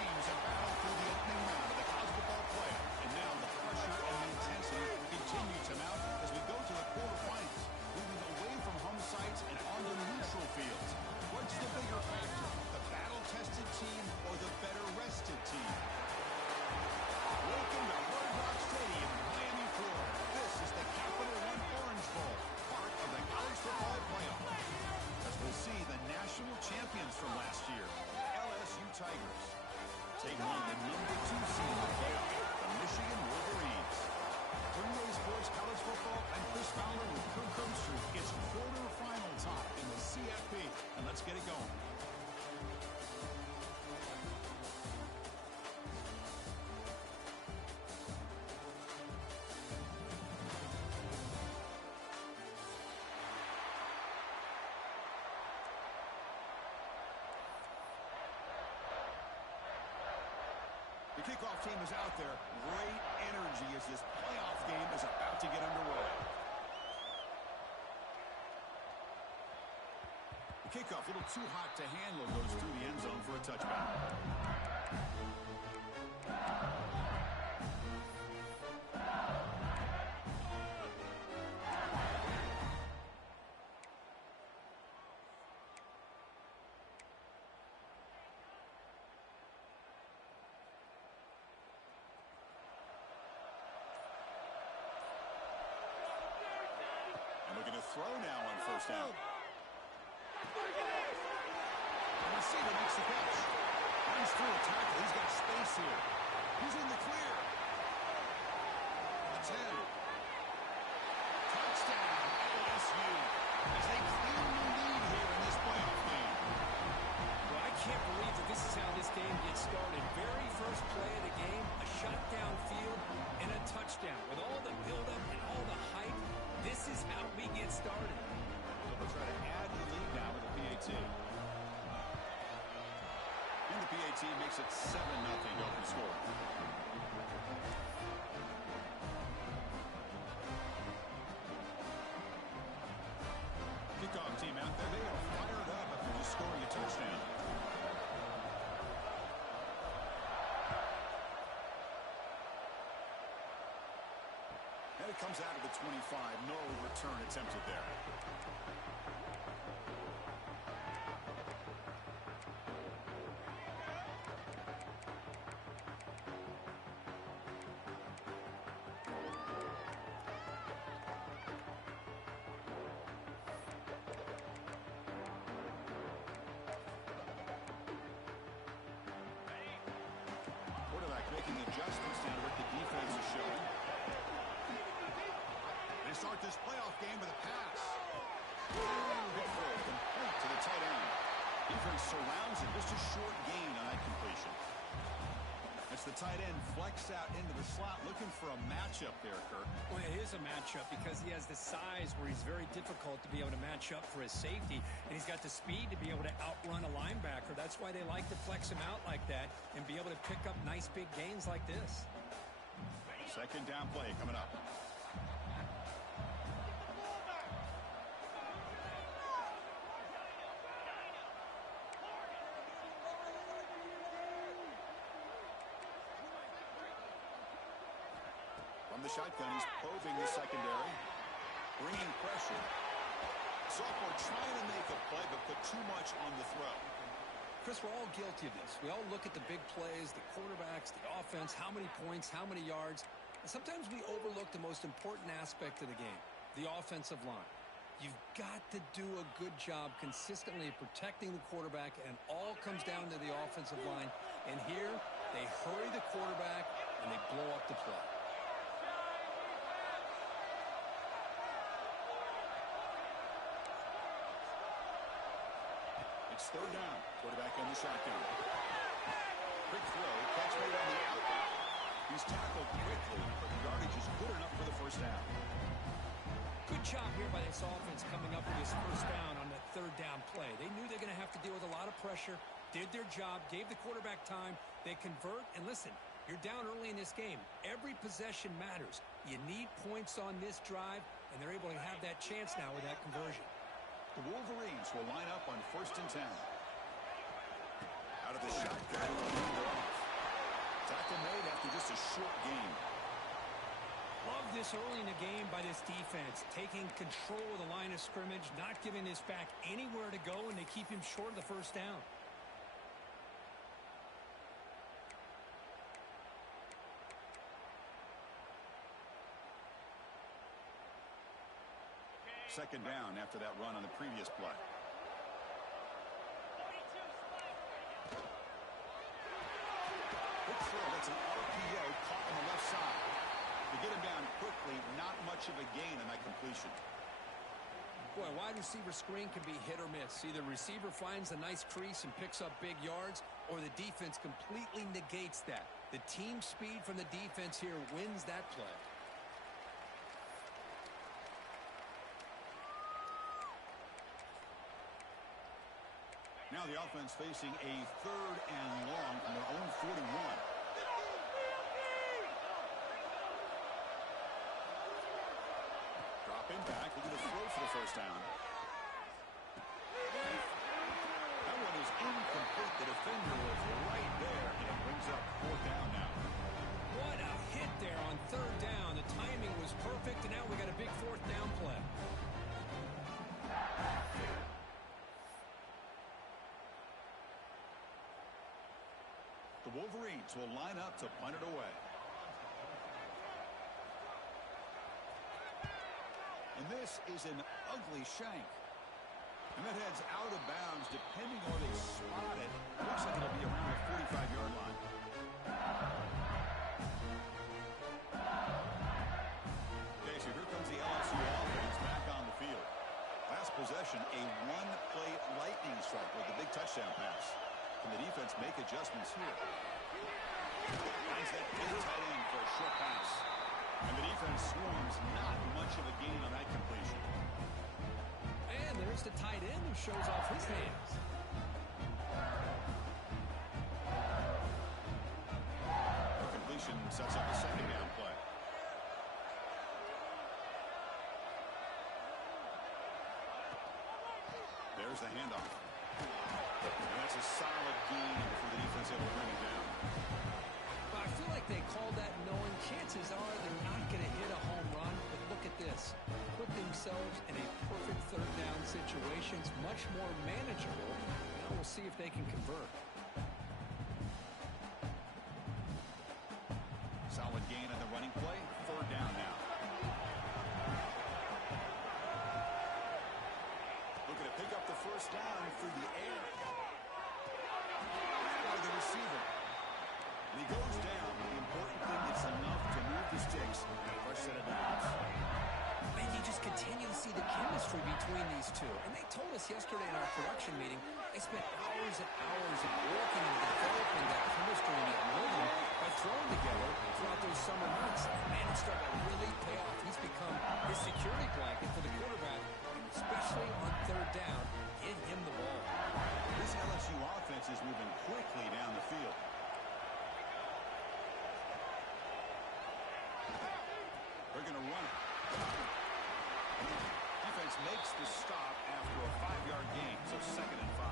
teams have battled through the opening round of the college football playoff, and now the pressure and the intensity continue to mount as we go to the quarterfinals, moving away from home sites and onto neutral fields. What's the bigger factor, the battle-tested team or the better-rested team? Welcome to Hard Rock Stadium in Miami, Florida. This is the Capital One Orange Bowl, part of the college football playoff. As we'll see the national champions from last year, the LSU Tigers, taking on the number 2 seed in the playoff, the Michigan Wolverines. Three-way sports college football, I'm Chris Fowler with Kirk Herbstreit. It's quarterfinal time in the CFP, and let's get it going. The kickoff team is out there. Great energy as this playoff game is about to get underway. The kickoff, a little too hot to handle, goes through the end zone for a touchback. Looking to throw now on first down. The receiver makes the catch. Runs through a tackle. He's got space here. He's in the clear. The 10. Touchdown, LSU. As they claim the lead here in this playoff game. Well, I can't believe that this is how this game gets started. Very first play of the game, a shot downfield and a touchdown. With all the buildup and all the hype, this is how we get started. So they'll try to add to the lead now with the PAT. And the PAT makes it 7-0 to open score. Kickoff team out there. They are fired up after just scoring a touchdown. And it comes out of the 25. No return attempted there. Quarterback making adjustments down to what the defense is showing. They start this playoff game with a pass. Big throw, complete to the tight end. Defense surrounds it. Just a short gain on that completion. That's the tight end flexed out into the slot, looking for a matchup there, Kirk. Well, it is a matchup because he has the size where he's very difficult to be able to match up for his safety, and he's got the speed to be able to outrun a linebacker. That's why they like to flex him out like that and be able to pick up nice big gains like this. Second down play coming up. From the shotgun, he's probing the secondary, bringing pressure. Sophomore trying to make a play, but put too much on the throw. Chris, we're all guilty of this. We all look at the big plays, the quarterbacks, the offense, how many points, how many yards. And sometimes we overlook the most important aspect of the game, the offensive line. You've got to do a good job consistently protecting the quarterback, and it all comes down to the offensive line. And here, they hurry the quarterback, and they blow up the play. Third down. Quarterback in the shotgun. Quick throw. Catch made on the outlet. He's tackled quickly, but the yardage is good enough for the first down. Good job here by this offense coming up with this first down on that third down play. They knew they were going to have to deal with a lot of pressure, did their job, gave the quarterback time. They convert, and listen, you're down early in this game. Every possession matters. You need points on this drive, and they're able to have that chance now with that conversion. The Wolverines will line up on 1st and 10. Out of the shotgun. Tackle made after just a short gain. Love this early in the game by this defense, taking control of the line of scrimmage, not giving this back anywhere to go, and they keep him short of the first down. Second down after that run on the previous play. Good throw. That's an RPO caught on the left side. To get him down quickly, not much of a gain on that completion. Boy, wide receiver screen can be hit or miss. Either receiver finds a nice crease and picks up big yards, or the defense completely negates that. The team speed from the defense here wins that play. Now the offense facing a 3rd and long from their own 41. Dropping back, looking to throw for the first down. That one is incomplete. The defender was right there, and it brings up 4th down now. What a hit there on 3rd down. The timing was perfect, and now we got a big 4th down play. The Wolverines will line up to punt it away. And this is an ugly shank. And that heads out of bounds, depending on where they spot it. Looks like it'll be around the 45-yard line. Okay, so here comes the LSU offense back on the field. Last possession, a one-play lightning strike with a big touchdown pass. Can the defense make adjustments here? Finds that big tight end for a short pass. And the defense swarms, not much of a gain on that completion. And there's the tight end who shows off his hands. The completion sets up a 2nd down play. There's the handoff. And that's a solid gain before the defense able to bring it down. Well, I feel like they called that knowing chances are they're not going to hit a home run. But look at this. Put themselves in a perfect 3rd down situation. It's much more manageable. Now we'll see if they can convert. Solid gain on the running play. 3rd down now. Looking to pick up the first down through the air. By the receiver. And he goes down. The important thing is enough to move the sticks and a fresh set of downs. Man, you just continue to see the chemistry between these two. And they told us yesterday in our production meeting, they spent hours and hours of working and developing that chemistry and that rhythm by throwing together throughout those summer months. Man, it's starting to really pay off. He's become his security blanket for the quarterback, and especially on 3rd down, get him the ball. This LSU offense is moving quickly down the field. They're going to run it. Defense makes the stop after a 5-yard gain, so 2nd and 5.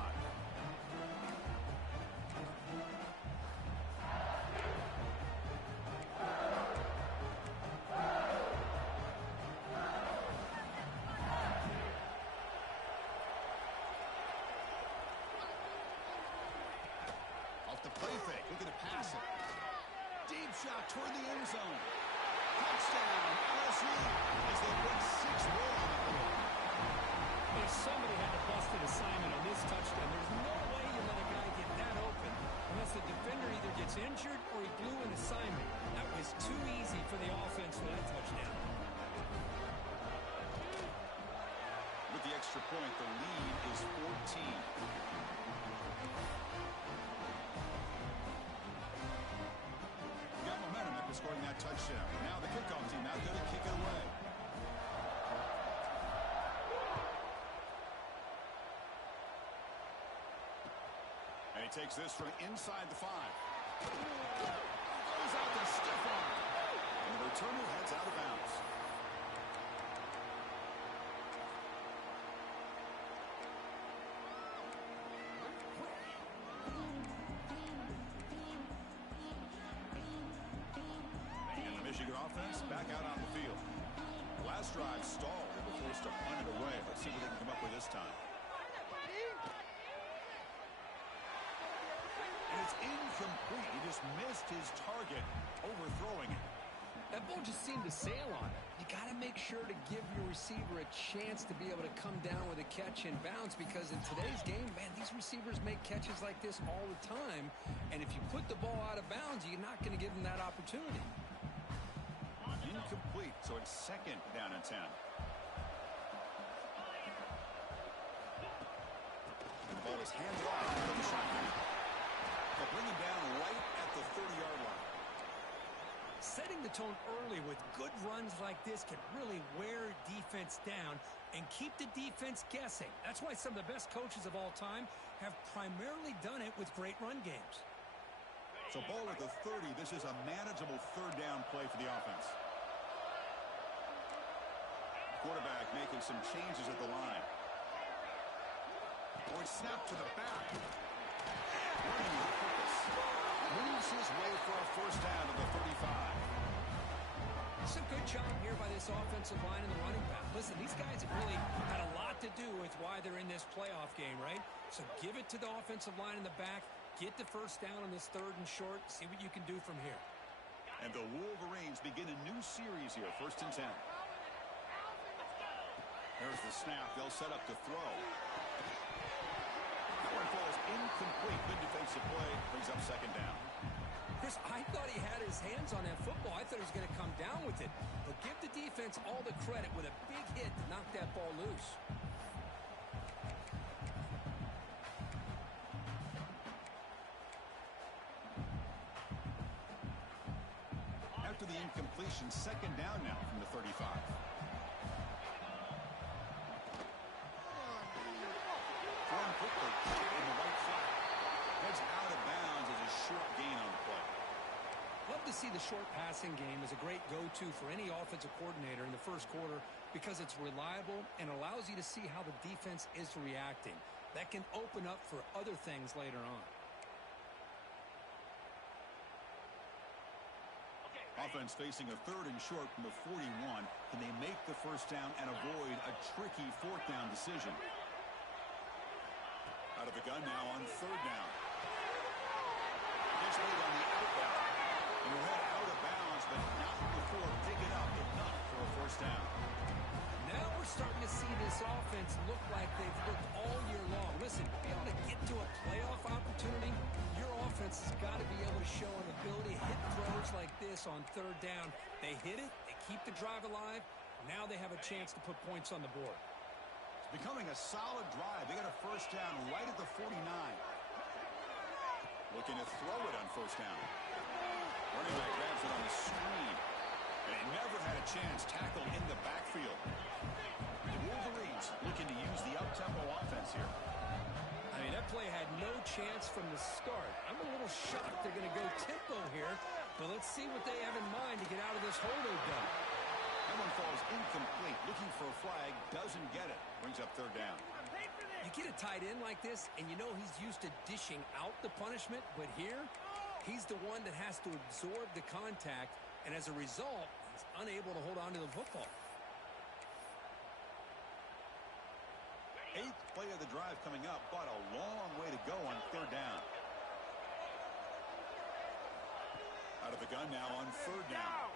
Off the play fake, looking to pass it. Deep shot toward the end zone. Touchdown, LSU, as they put 6 more on the board. If somebody had to bust an assignment on this touchdown, there's no way you let a guy get that open unless the defender either gets injured or he blew an assignment. That was too easy for the offense for that touchdown. With the extra point, the lead is 14. Scoring that touchdown. Now the kickoff team out there to kick it away. And he takes this from inside the 5. Goes out to stiff arm. And the returner heads out of bounds. This drive stalled and were forced to punt it away. Let's see what they can come up with this time. And it's incomplete. He just missed his target, overthrowing it. That ball just seemed to sail on it. You got to make sure to give your receiver a chance to be able to come down with a catch and bounce, because in today's game, man, these receivers make catches like this all the time. And if you put the ball out of bounds, you're not going to give them that opportunity. Incomplete, so it's second down and 10. And the ball is handed off from the shotgun. They'll bring him down right at the 30-yard line. Setting the tone early with good runs like this can really wear defense down and keep the defense guessing. That's why some of the best coaches of all time have primarily done it with great run games. So ball at the 30. This is a manageable third down play for the offense. Quarterback making some changes at the line. Boy, snap to the back. Running with purpose. Moves his way for a first down to the 35. It's a good job here by this offensive line and the running back. Listen, these guys have really had a lot to do with why they're in this playoff game, right? So give it to the offensive line in the back. Get the first down on this third and short. See what you can do from here. And the Wolverines begin a new series here. First and 10. There's the snap. They'll set up to throw. That one falls incomplete. Good defensive play. Brings up second down. Chris, I thought he had his hands on that football. I thought he was going to come down with it. But give the defense all the credit with a big hit to knock that ball loose. After the incompletion, second down now from the 35. Thrown quickly in the right flat. Heads out of bounds as a short gain on the play. Love to see the short passing game as a great go-to for any offensive coordinator in the first quarter, because it's reliable and allows you to see how the defense is reacting. That can open up for other things later on. Offense facing a third and short from the 41. Can they make the first down and avoid a tricky fourth down decision? Out of the gun now on third down. Gets made on the outbound. And he'll head out of bounds, but not before picking up enough for a first down. Now we're starting to see this offense look like they've looked all year long. Listen, to be able to get to a playoff opportunity, your offense has got to be able to show an ability to hit throws like this on third down. They hit it, they keep the drive alive. Now they have a chance to put points on the board. It's becoming a solid drive. They got a first down right at the 49. Looking to throw it on first down. Running back grabs it on the screen. And he never had a chance tackled in the backfield. The Wolverines looking to use the up-tempo offense here. I mean, that play had no chance from the start. I'm a little shocked they're going to go tempo here, but let's see what they have in mind to get out of this hole they've done. That one falls incomplete. Looking for a flag, doesn't get it. Brings up third down. You get a tight end like this, and you know he's used to dishing out the punishment, but here, he's the one that has to absorb the contact, and as a result, he's unable to hold on to the football. Eighth play of the drive coming up, but a long way to go on third down. Out of the gun now on third down.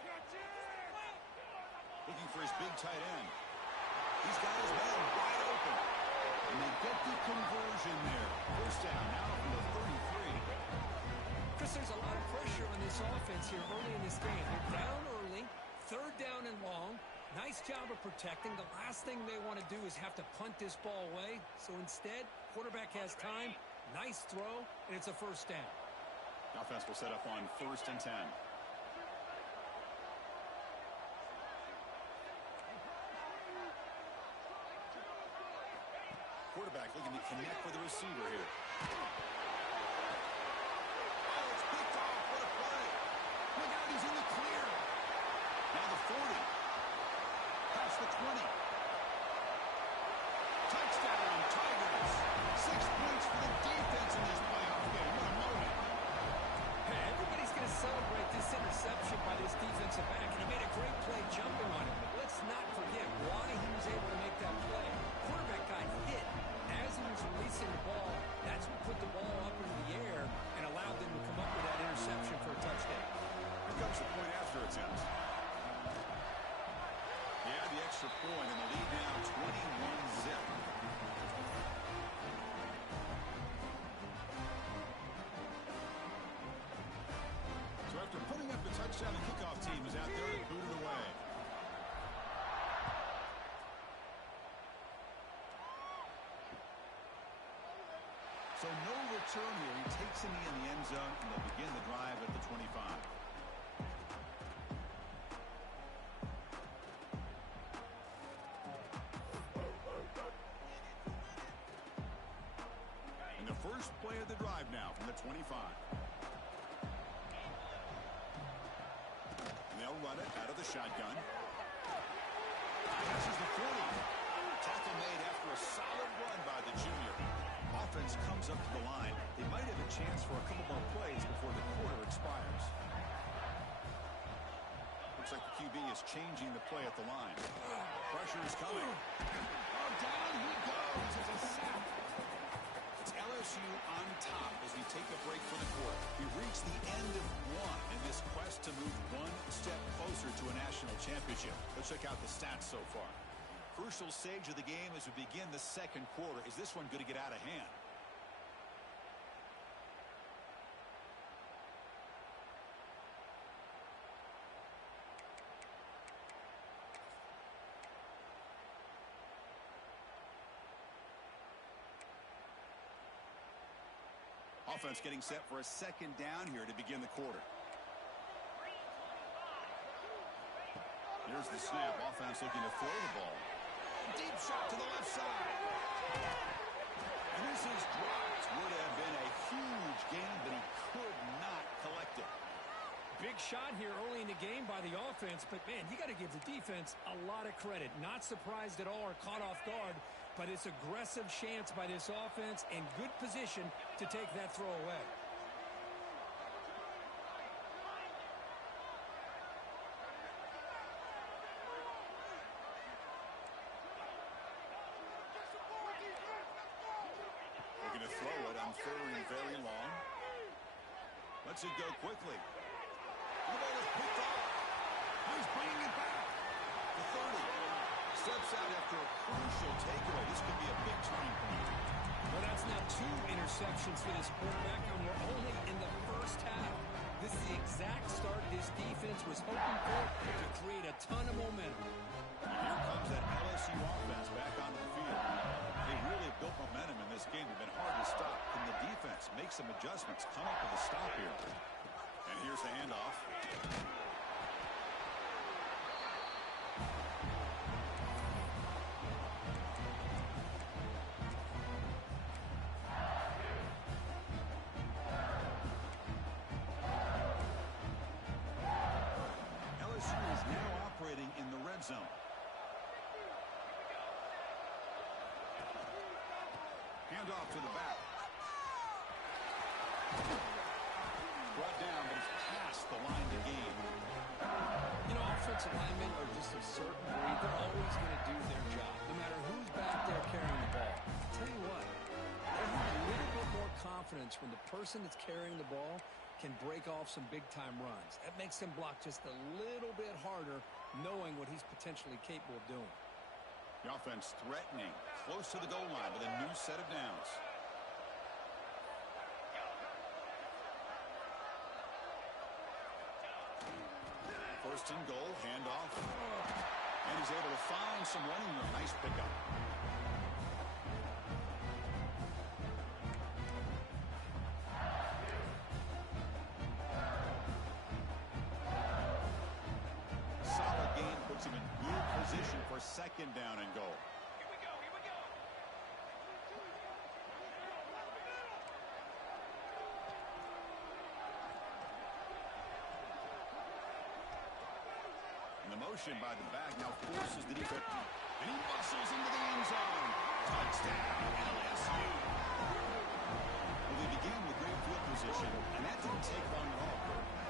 Looking for his big tight end. He's got his man wide open. And they get the conversion there. First down now from the 33. Chris, there's a lot of pressure on this offense here early in this game. They're down early, third down and long. Nice job of protecting. The last thing they want to do is have to punt this ball away. So instead, quarterback has time, nice throw, and it's a first down. Offense will set up on first and 10. Quarterback looking to connect with the receiver here. Oh, it's picked off. What a play. Look out, he's in the clear. Now the 40. Past the 20. Touchdown, Tigers. 6 points for the defense in this playoff game. What a moment. Hey, everybody's going to celebrate this interception by this defensive back, and he made a great play jumping on it. But let's not forget, Looks like the kickoff team is out there to boot it away. So no return here. He takes it in the end zone, and they'll begin the drive at the 25. And the first play of the drive now from the 25. And they'll run it out of the shotgun. This is the 40. Tackle made after a solid run by the junior. Offense comes up to the line. They might have a chance for a couple more plays before the quarter expires. Looks like the QB is changing the play at the line. Pressure is coming. Oh, down he goes. It's a sack. It's LSU on top as we take a break for the quarter. We've reached the end of one in this quest to move one step closer to a national championship. Let's check out the stats so far. Crucial stage of the game as we begin the second quarter. Is this one going to get out of hand? Offense getting set for a second down here to begin the quarter. Here's the snap. Offense looking to throw the ball. Deep shot to the left side. And this is dropped. Would have been a huge gain, but he could not collect it. Big shot here early in the game by the offense, but man, you got to give the defense a lot of credit. Not surprised at all or caught off guard, but it's aggressive chance by this offense and good position to take that throw away. Looking to throw it on third and very long. Lets it go quickly. The ball is picked off. He's bringing it back. The 30. Steps out after a crucial takeaway. This could be a big turning point. Well, that's now 2 interceptions for this quarterback, and we're only in the first half. This is the exact start this defense was hoping for to create a ton of momentum. Here comes that LSU offense back onto the field. They really built momentum in this game. They've been hard to stop. Can the defense make some adjustments, come up with a stop here? And here's the handoff. LSU is now operating in the red zone. Handoff to the back. Brought down, but it's past the line to gain. You know, offensive linemen are just a certain breed. They're always going to do their job, no matter who's back there carrying the ball. I'll tell you what, they have a little bit more confidence when the person that's carrying the ball can break off some big-time runs. That makes them block just a little bit harder, knowing what he's potentially capable of doing. The offense threatening, close to the goal line with a new set of downs. First and goal, handoff. And he's able to find some running room. Nice pickup. Solid gain puts him in good position for second down and goal. Here we go. And the motion by the back now forces the defense. And he muscles into the end zone. Touchdown, LSU. Well, they began with great field position, and that didn't take long at all.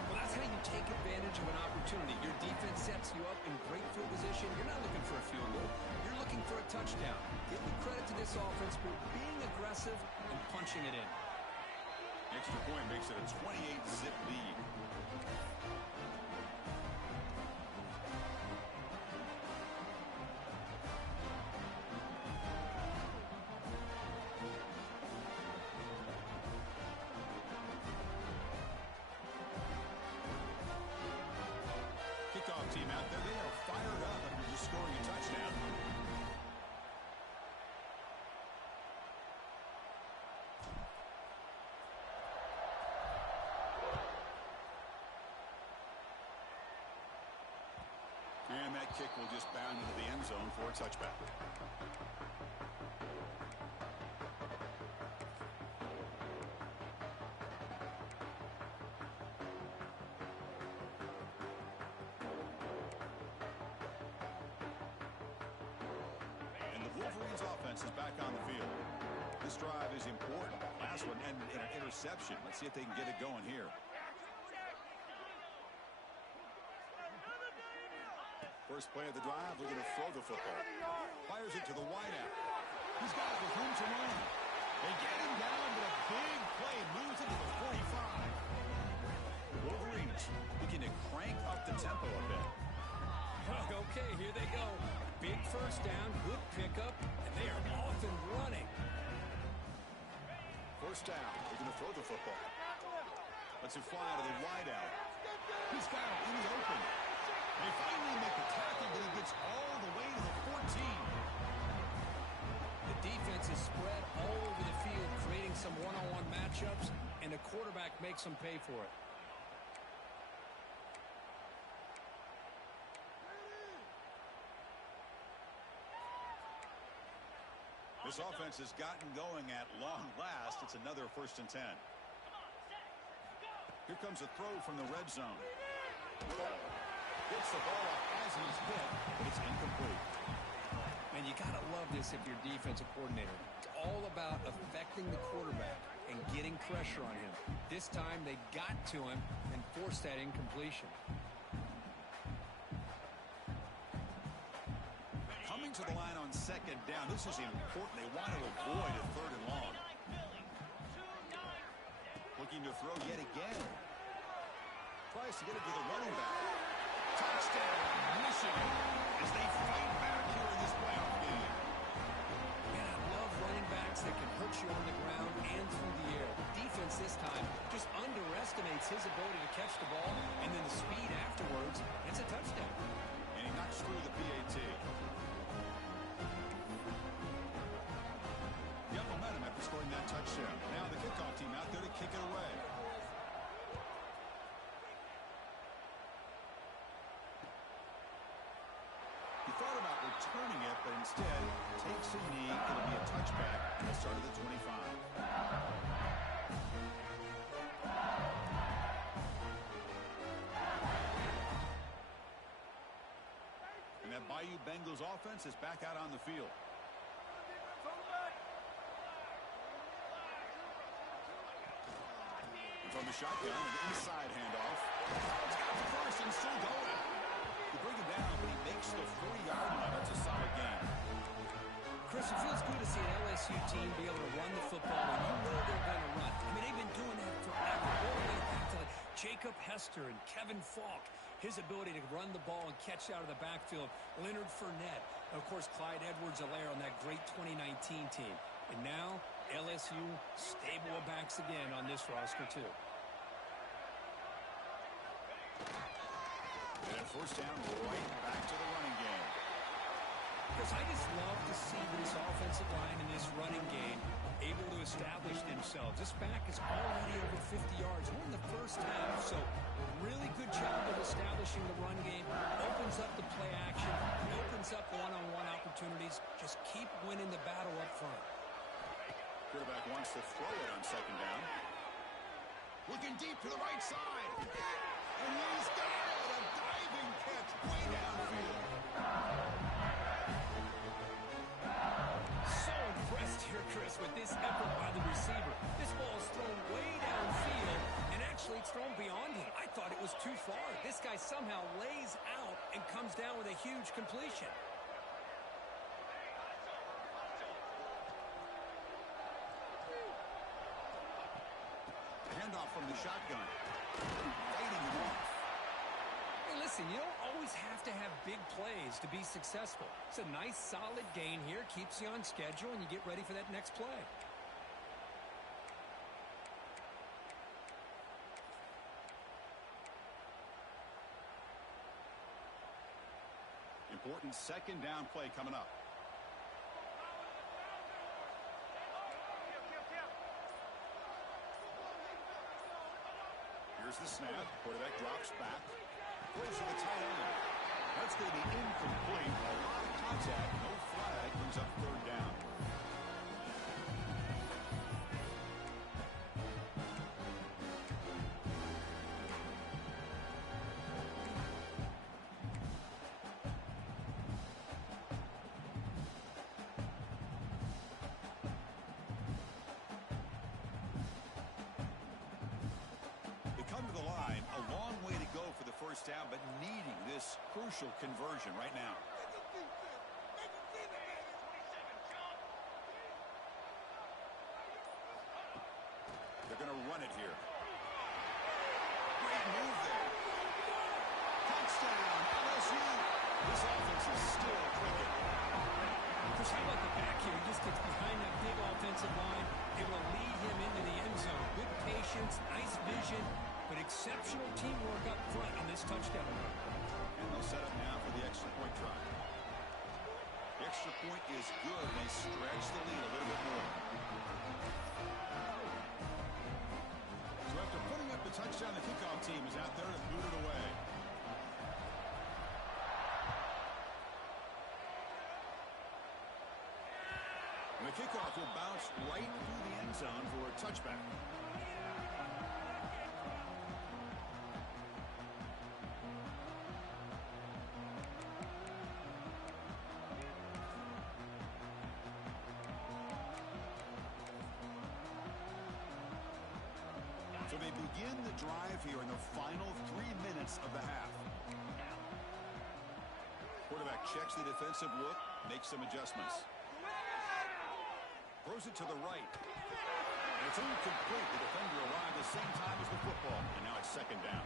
Well, that's how you take advantage of an opportunity. Your defense sets you up in great field position. You're not looking for a field goal. You're looking for a touchdown. Give the credit to this offense for being aggressive and punching it in. Extra point makes it a 28-zip lead. team out there, they are fired up after just scoring a touchdown. And that kick will just bound into the end zone for a touchback. Wolverines offense is back on the field. This drive is important. Last one ended in an interception. Let's see if they can get it going here. First play of the drive, they're going to throw the football. Fires it to the wideout. He's got it with room to run. They get him down, but a big play moves into the 45. Wolverines looking to crank up the tempo a bit. Okay, here they go. Big first down, good pickup, and they are off and running. First down, they're going to throw the football. Lets it fly to the wideout. He's got it in the open. They finally make the tackle, but he gets all the way to the 14. The defense is spread all over the field, creating some one-on-one matchups, and the quarterback makes them pay for it. This offense has gotten going at long last. It's another 1st and 10. Here comes a throw from the red zone. Gets the ball up as he's hit, but it's incomplete. Man, you got to love this if you're defensive coordinator. It's all about affecting the quarterback and getting pressure on him. This time they got to him and forced that incompletion. Coming to the line on 2nd down. This is important. They want to avoid a 3rd and long. Looking to throw yet again. Tries to get it to the running back. Touchdown, Michigan, as they fight back here in this playoff game. Man, I love running backs that can hurt you on the ground and through the air. The defense this time just underestimates his ability to catch the ball, and then the speed afterwards, it's a touchdown. And he knocks through the PAT. Got momentum after scoring that touchdown. Now the kickoff team out there to kick it away. He thought about returning it, but instead takes a knee. It'll be a touchback at the start of the 25. And that Bayou Bengals offense is back out on the field. From the shotgun, an inside handoff. He's got the first and still going. They bring him down, but he makes the 40-yard line. That's a solid game. Chris, it feels good to see an LSU team be able to run the football when you know they're going to run. I mean, they've been doing that forever. All the way back to Jacob Hester and Kevin Falk. His ability to run the ball and catch out of the backfield. Leonard Fournette. And of course, Clyde Edwards-Helaire on that great 2019 team. And now, LSU stable of backs again on this roster, too. And a first down right back to the running game. Because I just love to see this offensive line in this running game able to establish themselves. This back is already over 50 yards. We're in the first half, so really good job of establishing the run game. Opens up the play action, opens up one-on-one opportunities. Just keep winning the battle up front. Quarterback wants to throw it on 2nd down. Looking deep to the right side. And he's got it. A diving catch way downfield. So impressed here, Chris, with this effort by the receiver. This ball is thrown way downfield, and actually it's thrown beyond him. I thought it was too far. This guy somehow lays out and comes down with a huge completion. Handoff from the shotgun. Fighting him off. Hey, listen, you don't always have to have big plays to be successful. It's a nice, solid gain here. Keeps you on schedule, and you get ready for that next play. important second down play coming up. Here's the snap. Quarterback drops back. Throws to the tight end. That's going to be incomplete. A lot of contact. No flag. Brings up third down. Come to the line, a long way to go for the first down, but needing this crucial conversion right now. They're going to run it here. Great move there. Touchdown, LSU. This offense is still clicking. Chris, how about the back here? He just gets behind that big offensive line, able to lead him into the end zone. Good patience, nice vision, but exceptional teamwork up front on this touchdown run. And they'll set up now for the extra point try. The extra point is good. They stretch the lead a little bit more. So after putting up the touchdown, the kickoff team is out there to boot it away. And the kickoff will bounce right through the end zone for a touchback. So they begin the drive here in the final 3 minutes of the half. Quarterback checks the defensive look, makes some adjustments. Throws it to the right. And it's incomplete. The defender arrived the same time as the football. And now it's second down.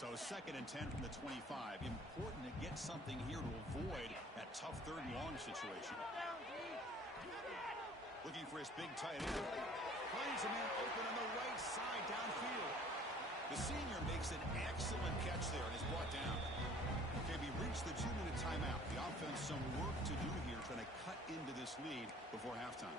So second and 10 from the 25. Important to get something here to avoid that tough third and long situation. Looking for his big tight end. Finds a man open on the right side downfield. The senior makes an excellent catch there and is brought down. Okay, we reached the 2-minute timeout. The offense some work to do here trying to cut into this lead before halftime.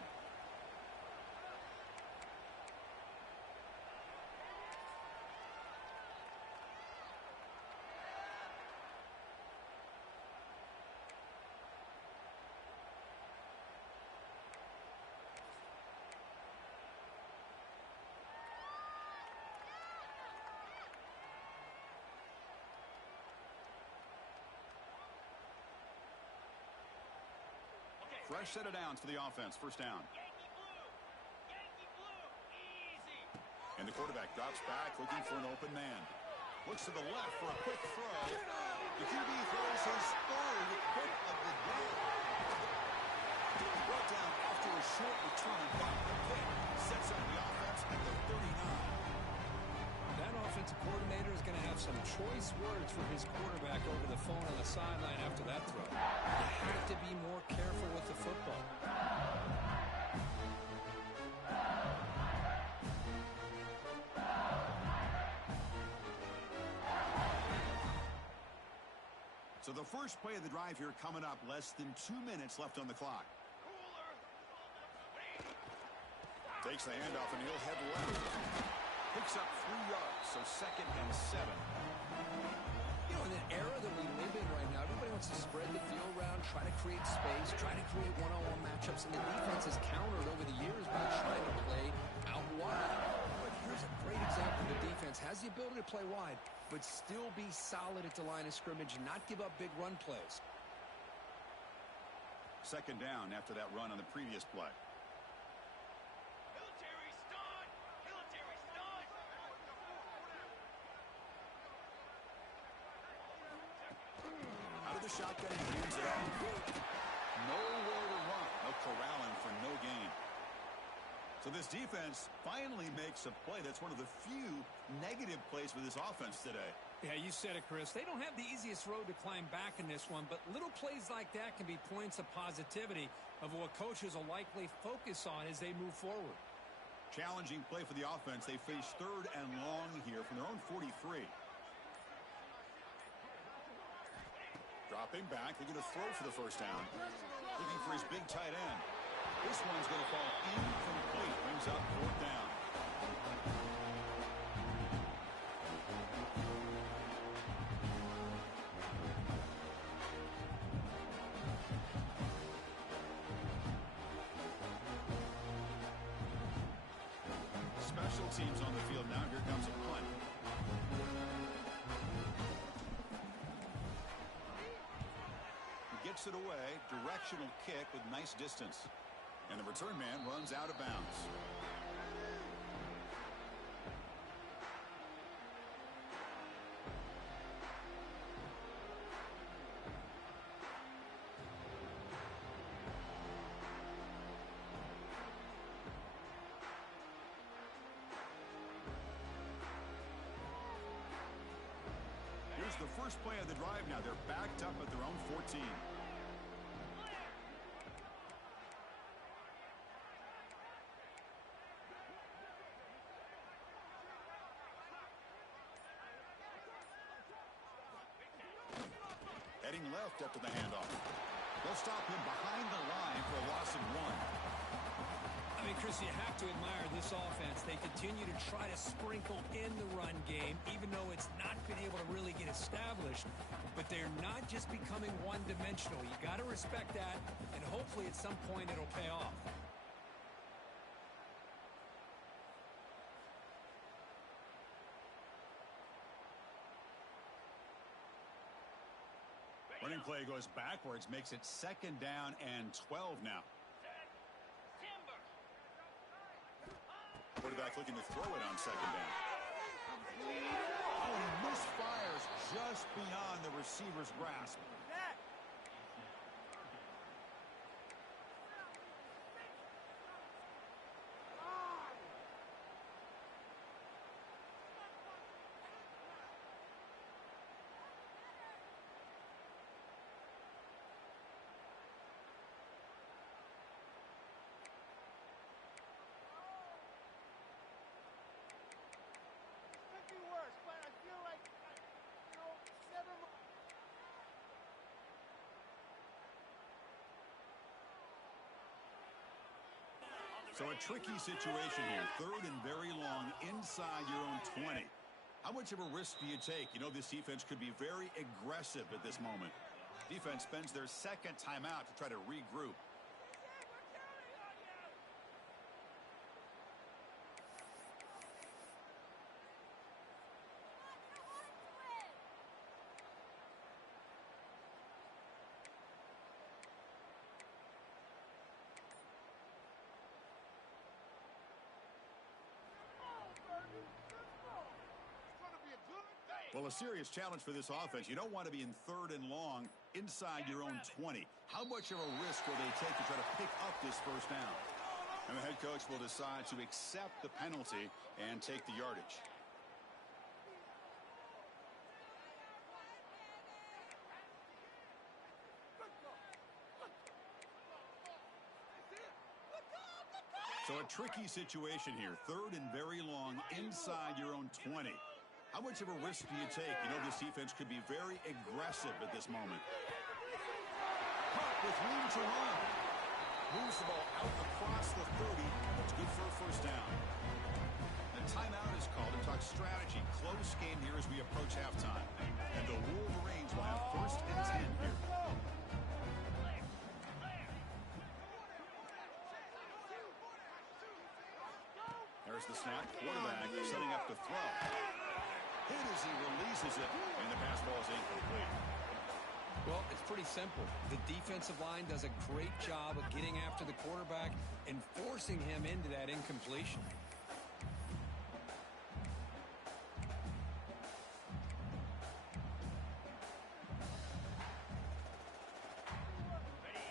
Fresh set of downs for the offense. First down. And the quarterback drops back, looking for an open man. Looks to the left for a quick throw. The QB throws his third hit of the day. Brought down after a short return, but the pick sets up the offense at the 39. That offensive coordinator is going to have some choice words for his quarterback over the phone on the sideline after that throw. You have to be more careful with the football. So the first play of the drive here coming up, less than 2 minutes left on the clock. Takes the handoff and he'll head left. Picks up 3 yards, so second and 7. You know, in an era that we live in right now, everybody wants to spread the field around, try to create space, try to create one-on-one matchups, and the defense has countered over the years by trying to play out wide. But here's a great example of the defense. Has the ability to play wide, but still be solid at the line of scrimmage and not give up big run plays. Second down after that run on the previous play. Shotgun and hands it off. Nowhere to run. No corralling for no gain. So this defense finally makes a play. That's one of the few negative plays for this offense today. Yeah, you said it, Chris. They don't have the easiest road to climb back in this one, but little plays like that can be points of positivity of what coaches will likely focus on as they move forward. Challenging play for the offense. They face 3rd and long here from their own 43. Dropping back. They're going to throw for the first down. Looking for his big tight end. This one's going to fall incomplete. Brings up 4th down. Special teams on the field now. Here comes a punt. He gets it away. Directional kick with nice distance. And the return man runs out of bounds. Here's the first play of the drive now. They're backed up at their own 14. Heading left after the handoff. They'll stop him behind the line for a loss of 1. I mean, Chris, you have to admire this offense. They continue to try to sprinkle in the run game, even though it's not been able to really get established. But they're not just becoming one-dimensional. You got to respect that, and hopefully at some point it'll pay off. Running play goes backwards, makes it 2nd down and 12 now. Quarterback looking to throw it on 2nd down. Oh, he misfires just beyond the receiver's grasp. So a tricky situation here. 3rd and very long inside your own 20. How much of a risk do you take? You know, this defense could be very aggressive at this moment. Defense spends their 2nd timeout to try to regroup. Well, a serious challenge for this offense. You don't want to be in 3rd and long inside your own 20. How much of a risk will they take to try to pick up this first down? And the head coach will decide to accept the penalty and take the yardage. So a tricky situation here. 3rd and very long inside your own 20. How much of a risk do you take? You know, this defense could be very aggressive at this moment. Punt with room to run. Moves the ball out across the 30. That's good for a first down. The timeout is called to talk strategy. Close game here as we approach halftime. And the Wolverines will have 1st and 10 here. There's the snap. Quarterback setting up to throw. Hit as he releases it, and the pass ball is incomplete. Well, it's pretty simple. The defensive line does a great job of getting after the quarterback and forcing him into that incompletion.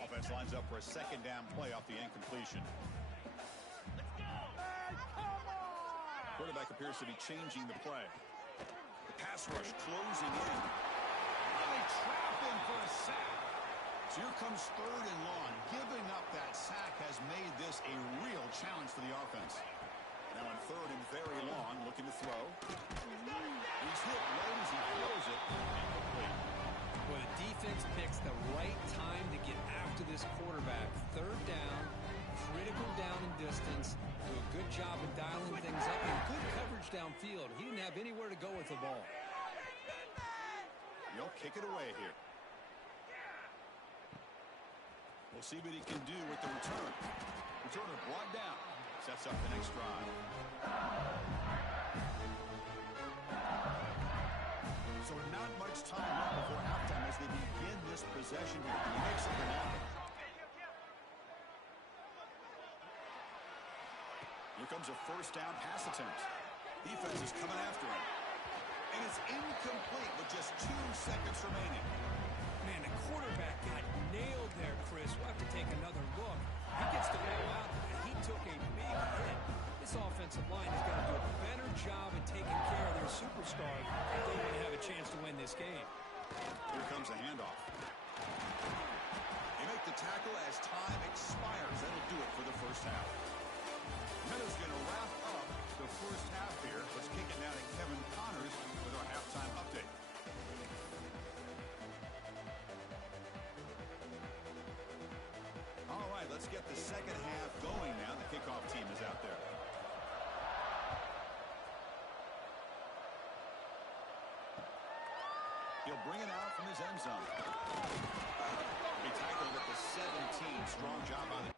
Offense lines up for a 2nd down play off the incompletion. Let's go! quarterback appears to be changing the play. The pass rush closing in. And they trap him for a sack. So here comes 3rd and long. Giving up that sack has made this a real challenge for the offense. Now on 3rd and very long, looking to throw. He's hit right as he throws it. Incomplete. Well, the defense picks the right time to get after this quarterback. 3rd down, critical down and distance. Do a good job of dialing things up and good coverage downfield. He didn't have anywhere to go with the ball. He'll kick it away here. We'll see what he can do with the return. Returner brought down. Sets up the next drive. So not much time left before halftime as they begin this possession here. Can you make something happen? Here comes a 1st down pass attempt. Defense is coming after him. And it's incomplete with just 2 seconds remaining. Man, the quarterback got nailed there, Chris. We'll have to take another look. He gets the ball out, and he took a big hit. This offensive line has got to do a better job at taking care of their superstar if they want to have a chance to win this game. Here comes the handoff. They make the tackle as time expires. That'll do it for the first half. Meadows going to wrap up the first half here. Let's kick it now to Kevin Connors with our halftime update. All right, let's get the second half going now. The kickoff team is out there. He'll bring it out from his end zone. He tackled at the 17. Strong job on the